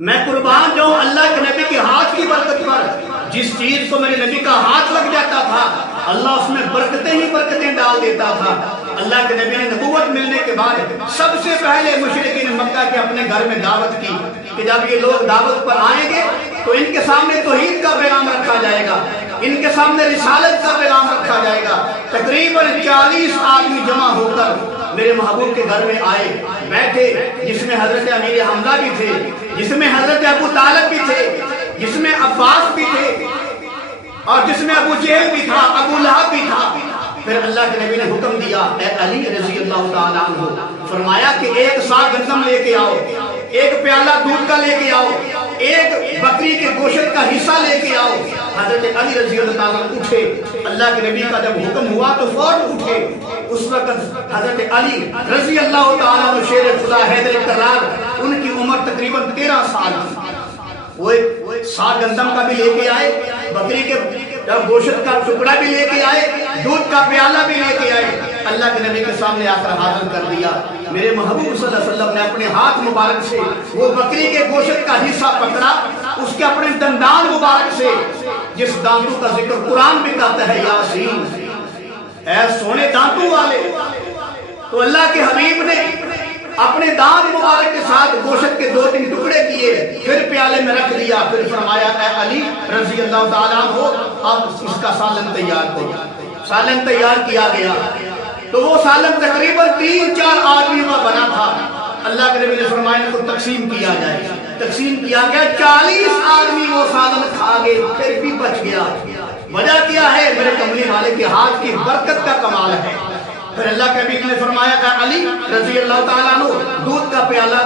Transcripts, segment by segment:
میں قربان جاؤں اللہ کے نبی کے ہاتھ کی برکت پر، جس چیز کو میرے نبی کا ہاتھ لگ جاتا تھا اللہ اس میں برکتیں ہی برکتیں ڈال دیتا تھا۔ اللہ کے نبی نے نبوت ملنے کے بعد سب سے پہلے مشرکین مکہ کے اپنے گھر میں دعوت کی کہ جب یہ لوگ دعوت پر آئیں گے تو ان کے سامنے توحید کا پیغام رکھا جائے گا، ان کے سامنے رسالت کا پیغام رکھا جائے گا۔ تقریباً 40 آدمی جمع ہو کر میرے محبوب کے گھر میں آئے، بیٹھے، جس میں حضرت امیر حمزہ بھی تھے، جس میں حضرت ابو طالب بھی تھے، جس میں عباس بھی تھے، اور جس میں ابو جہل بھی تھا، ابو لہب بھی تھا۔ پھر اللہ کے نبی نے حکم دیا، اے علی رضی اللہ تعالیٰ عنہ، فرمایا کہ ایک سا گندم لے کے آؤ، ایک پیالہ دودھ کا لے کے آؤ، ایک بکری کے گوشت کا حصہ لے کے آؤ۔ حضرت علی رضی اللہ تعالیٰ عنہ اٹھے، اللہ کے نبی کا جب حکم ہوا تو فوراً اٹھے۔ اس وقت حضرت علی رضی اللہ تعالیٰ عنہ شیر خدا حیدر کرار، ان کی عمر تقریباً 13 سال تھی۔ وہ ایک سا گندم کا بھی لے کے آئے، بکری کے گوشت کا ٹکڑا بھی لے کے آئے، دودھ کا پیالہ بھی لے کے آئے، اللہ کے نبی کے سامنے آ کر حاضر کر دیا۔ میرے محبوب صلی اللہ علیہ وسلم نے اپنے ہاتھ مبارک سے وہ بکری کے گوشت کا حصہ پکڑا، اس کے اپنے دندان مبارک سے، جس دانتوں کا ذکر قرآن بھی کرتا ہے، یاسین، اے سونے دانتوں والے، تو اللہ کے حبیب نے اپنے دانت مبارک کے ساتھ گوشت کے 2-3 ٹکڑے کیے، پھر پیالے میں رکھ دیا، پھر فرمایا اے علی رضی اللہ تعالیٰ عنہ، اب اس کا سالن تیار کرو۔ سالن تیار کیا گیا تو وہ سالن تقریباً 3-4 آدمیوں کا بنا تھا۔ اللہ کے نبی نے فرمایا ان کو تقسیم کیا جائے، تقسیم کیا گیا، 40 آدمی وہ سالن کھا گئے، پھر بھی بچ گیا۔ وجہ کیا ہے؟ میرے کملی والے کے ہاتھ کی برکت کا کمال ہے۔ پھر اللہ کے حبیب نے فرمایا کہ علی رضی اللہ تعالیٰ عنہ، دودھ کا پیالہ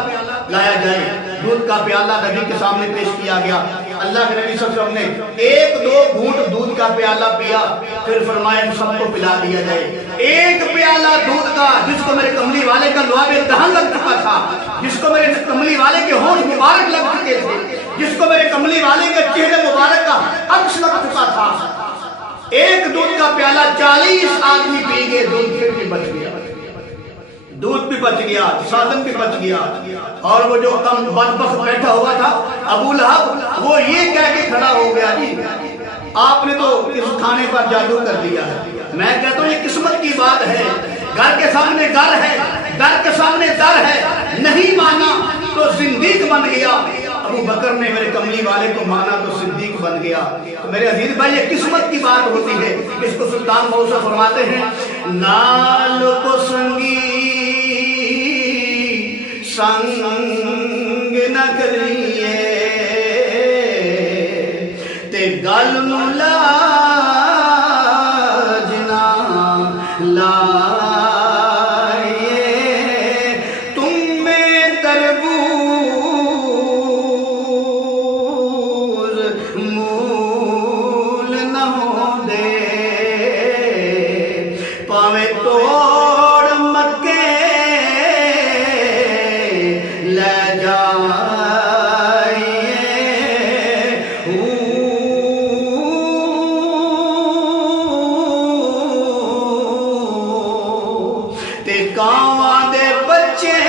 لایا جائے۔ دودھ کا پیالہ نبی کے سامنے پیش کیا گیا۔ اللہ کے نبی صلی اللہ علیہ وسلم نے 1-2 گھونٹ دودھ کا پیالہ پیا، پھر فرمایا ان سب کو پلا دیا جائے۔ ایک پیالہ دودھ کا جس کو میرے کملی والے کا لعاب دہن لگ چکا تھا، جس کو میرے کملی والے کے ہونٹ مبارک لگ چکے تھے، جس کو میرے کملی والے کے چہرے مبارک کا عکس لگ چکا تھا، ایک دودھ کا پیالہ 40 آدمی پی گئے، دودھ پھر بھی بچ گیا، دودھ بھی بچ گیا، سالن بھی بچ گیا۔ اور وہ جو کم بدبخت بیٹھا ہوا تھا ابو لہب، وہ یہ کہہ کے کھڑا ہو گیا، جی آپ نے تو اس کھانے پر جادو کر دیا ہے۔ میں کہتا ہوں یہ قسمت کی بات ہے، گھر کے سامنے گھر ہے، در کے سامنے در ہے، نہیں مانا تو زندیق بن گیا۔ ابو بکر نے میرے کملی والے کو مانا تو صدیق بن گیا۔ تو میرے عزیز بھائی یہ قسمت کی بات ہوتی ہے۔ اس کو سلطان موسیٰ فرماتے ہیں، نال کو سنگی سنگ نہ کریے تے گل نو لاج نہ لائے، تم میں تربوز مول نہ ہو دے، پاویں توڑ مکے لے جائے، تے کاواں دے بچے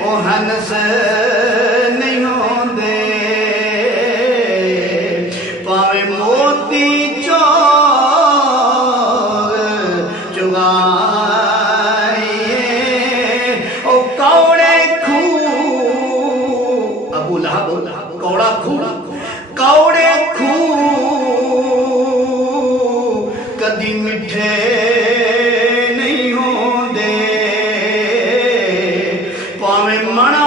او ہنس نہیں ہوندے، پاویں موتی چور چگائے، او کوڑے کھو، ابو لہب کوڑا کھو، کوڑے کھو کدی مٹھے نہیں ہوندے، پاویں منا